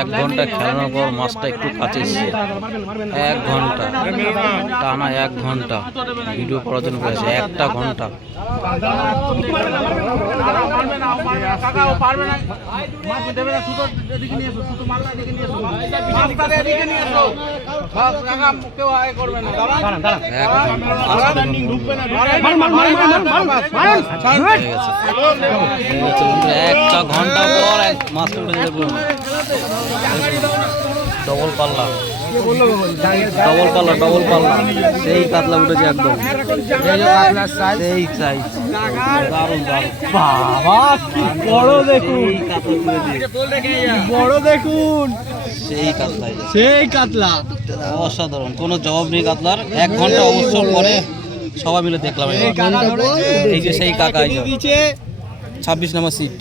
1 ঘন্টা খেলানোর পর মাছটা একটু কাছে এসেছে। 1 ঘন্টা টানা, 1 ঘন্টা ভিডিও করার জন্য করেছে। 1টা ঘন্টা একটা ঘন্টা পর মাছটা উঠে যেতে ডবল পাল্লা, ডবল পাল্লা সেই কাতলা উঠেছে একদম, সেই সাইজ দারুণ দারুণ। বাবা কি বড় দেখুন, বড় দেখুন, সেই কাতলা, সেই কাতলা অসাধারণ, কোনো জবাব নেই কাতলার। 1 ঘন্টা অবসর পরে সবাই মিলে দেখলাম। এই যে সেই কাকা 26 নম্বর সিট।